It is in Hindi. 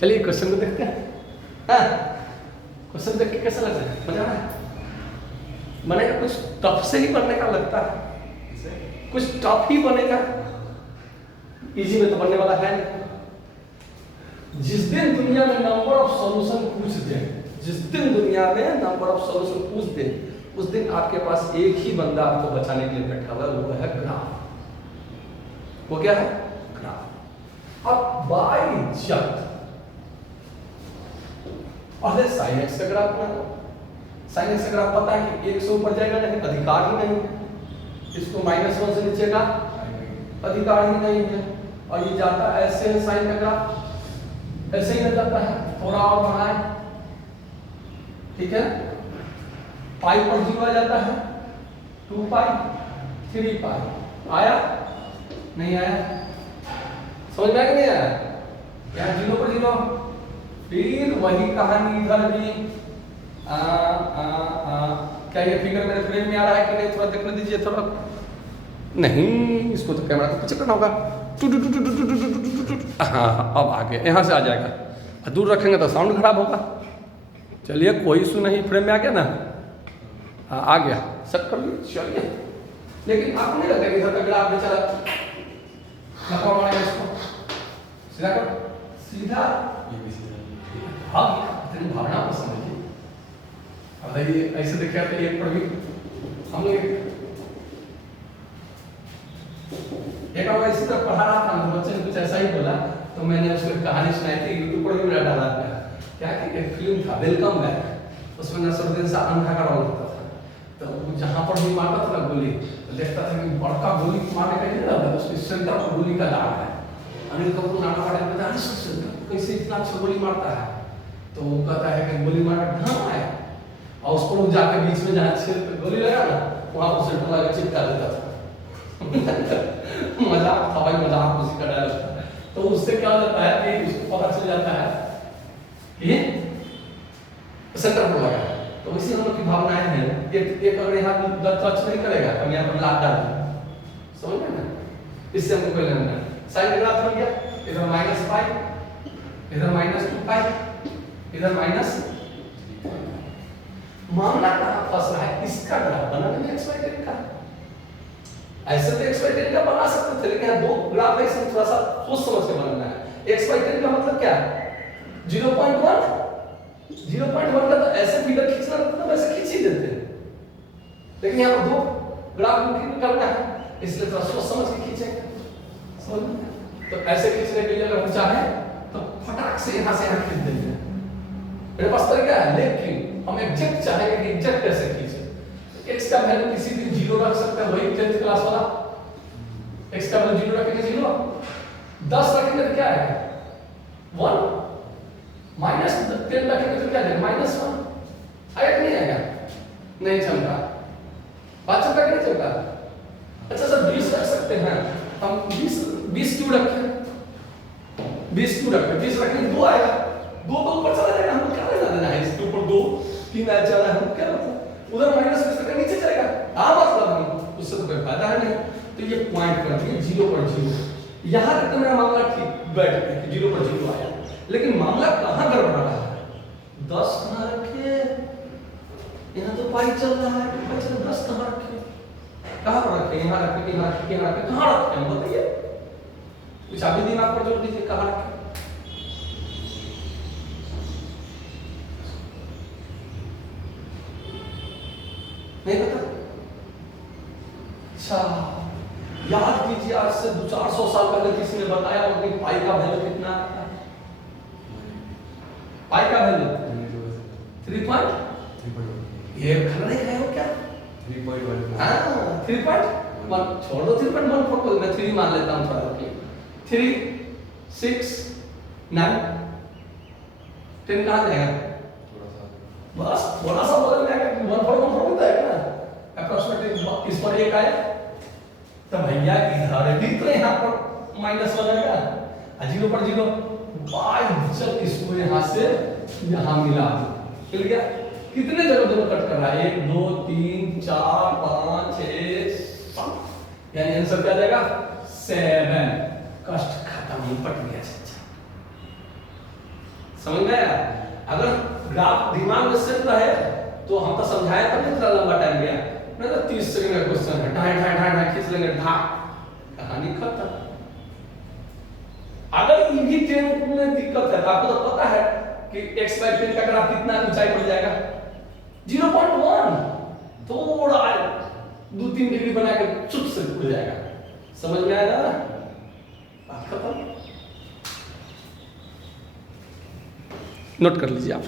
चलिए क्वेश्चन को देखते हैं। हाँ, क्वेश्चन देख के कैसा लग रहा है? मजा आ रहा है? बनेगा कुछ टफ से ही बनने का लगता है, कुछ टफ ही बनेगा, इजी में तो बनने वाला है नहीं। जिस दिन दुनिया में नंबर ऑफ सॉल्यूशन पूछ दे, जिस दिन दुनिया में नंबर ऑफ सॉल्यूशन पूछ दे, उस दिन आपके पास एक ही बंदा आपको बचाने के लिए बैठा हुआ है, वो है ग्राफ। वो क्या है? ग्राफ। अब बाय इज्जत पहले साइन एक्स का ग्राफ बनाओ। साइन एक्स का ग्राफ पता है कि 1 से ऊपर जाएगा नहीं, अधिकार ही नहीं है। इसको -1 से नीचे का अधिकार ही नहीं है, और ये जाता ऐसे है। साइन का ग्राफ ऐसे ही जाता है, थोड़ा और बढ़ाए, ठीक है। पाई पर 0 आ जाता है, 2 पाई 3 पाई। आया नहीं आया? समझ में आया कि नहीं आया? यहाँ 0 पर 0, फिर वही कहानी इधर भी। क्या ये फिगर मेरे फ्रेम में आ रहा है कि नहीं? थोड़ा देखने दीजिए थोड़ा। नहीं, इसको तो कैमरा को पीछे करना होगा। हाँ, अब आ गया, यहाँ से आ जाएगा। दूर रखेंगे तो साउंड खराब होगा। चलिए, कोई इशू नहीं, फ्रेम में आ गया ना? हाँ, आ गया, सब कर लीजिए। चलिए, लेकिन आपको नहीं लगता कि इधर का ग्राफ बेचारा लगा हुआ है? इसको सीधा कर, सीधा। हाँ, इतनी भावना को समझिए। अब ये ऐसे देखिए तो एक पर भी हम लोग एक बार इसी तरह पढ़ा रहा था, बच्चे ने कुछ ऐसा ही बोला, तो मैंने उसको कहानी सुनाई थी, यूट्यूब पर भी डाला था। क्या कि एक फिल्म था वेलकम बैक, उसमें नसरुद्दीन शाह अंधा का रोल होता था। तो जहाँ पर भी मारता था ना गोली, तो देखता था कि बड़का गोली मारने का नहीं लगता, उसके सेंटर पर गोली का दाग है। अनिल कपूर नाना पड़े कैसे इतना अच्छा गोली मारता है? तो वो कहता है कि गोली मारना ढंग है, और उसको जाके बीच में जहाँ छेद पे गोली लगा ना, वहाँ पर सेंटर लगा चिपका देता था। मजाक था भाई, मजाक उसी का डायलॉग था। तो उससे क्या होता है कि उसको पता चल जाता है कि सेंटर पर लगा। तो इसी हम लोग की भावनाएं हैं। एक अगर यहाँ टच नहीं करेगा तो यहाँ पर लात डाल दें, समझ में ना? इससे हमको कोई लेना नहीं। साइन ग्राफ बन गया, इधर -पाई, इधर -2 पाई, इधर माइनस। मामला कहाँ फंस रहा है? इसका ग्राफ बनाने में एक्स वाई टेन का। ऐसे तो एक्स वाई टेन का बना सकते थे, लेकिन यहाँ दो ग्राफ है, इसमें थोड़ा सा सोच समझ के बनाना है। एक्स वाई टेन का मतलब क्या है? 0.1 का तो ऐसे फिगर खींचना मतलब ऐसे खींच ही देते हैं, लेकिन यहाँ पर दो ग्राफ करना है, इसलिए थोड़ा सोच समझ के खींचेंगे। समझ में? तो ऐसे खींचने के लिए अगर हम चाहें तो फटाक से यहाँ खींच देंगे। मेरे पास तरीका है, लेकिन हम एग्जैक्ट चाहेंगे कि एग्जैक्ट कैसे खींचे। x का वैल्यू किसी दिन 0 रख सकते हैं, वही 10th क्लास वाला। x का वैल्यू 0 रखेंगे 0, 10 रखेंगे तो क्या आएगा? 1, -10 रखेंगे तो क्या आएगा? -1 आएगा कि नहीं आएगा? नहीं चलता। बात चलता कि नहीं चलता? अच्छा सर 20 रख सकते हैं हम, 20 क्यों रखें? 20 क्यों रखें? 20 रखेंगे 2 आएगा, 2 तो ऊपर चला जाएगा, हम क्या लेना देना है इसके ऊपर? 2 3 आ जा रहा है, हम क्या मतलब? उधर -20 रखें नीचे जाएगा, मतलब नहीं, उससे तो कोई फायदा है नहीं। तो ये पॉइंट कर दिए 0 पर 0। यहाँ तक तो मेरा मामला ठीक बैठ गया कि 0 पर 0 आया, लेकिन मामला कहाँ गड़बड़ा रहा है? 10 कहाँ रखे? यहाँ तो पाई चल रहा है, 10 कहाँ रखे? कहाँ पर रखे? यहाँ रखे, यहाँ रखे, यहाँ रखे, कहाँ रखे? हम बताइए, कुछ अभी दिमाग पर जोड़ दीजिए, कहाँ रखे? नहीं पता? अच्छा, याद कीजिए, आज से 200-400 साल पहले किसी ने बताया होगा कि पाई का वैल्यू कितना है? पाई का वैल्यू 3 ये खलने गए हो क्या? 3.1। हाँ, 3.1 छोड़ दो, 3.14 को मैं 3 मान लेता हूँ थोड़ा के। 3 6 9 10 कहाँ जाएगा? बस थोड़ा सा बदल जाएगा, 1.14 होता है ना अप्रोक्सीमेटली। इस पर 1 आया तो भैया इधर भी तो यहाँ पर -1 आएगा, 0 पर 0 बाय जब इसको यहाँ से यहाँ मिला दो, मिल गया। कितने जगह दोनों कट कर रहा है? 1 2 3 4 5 6 7, यानी आंसर क्या जाएगा? 7। कष्ट खत्म, निपट गया। समझ में आया? अगर ग्राफ दिमाग में सेट रहे तो हम तो समझाया तब इतना लंबा टाइम गया, नहीं तो 30 सेकंड का क्वेश्चन है, ढाई ढाई ढाई ढाई खींच लेंगे, कहानी खत्म। अगर ये भी ट्रेन में दिक्कत है तो आपको तो पता है कि x/10 का ग्राफ कितना ऊंचाई बढ़ जाएगा, 0.1, थोड़ा 2-3 डिग्री बना के चुप से उड़ जाएगा। समझ में आया ना? बात खत्म। नोट कर लीजिए आप।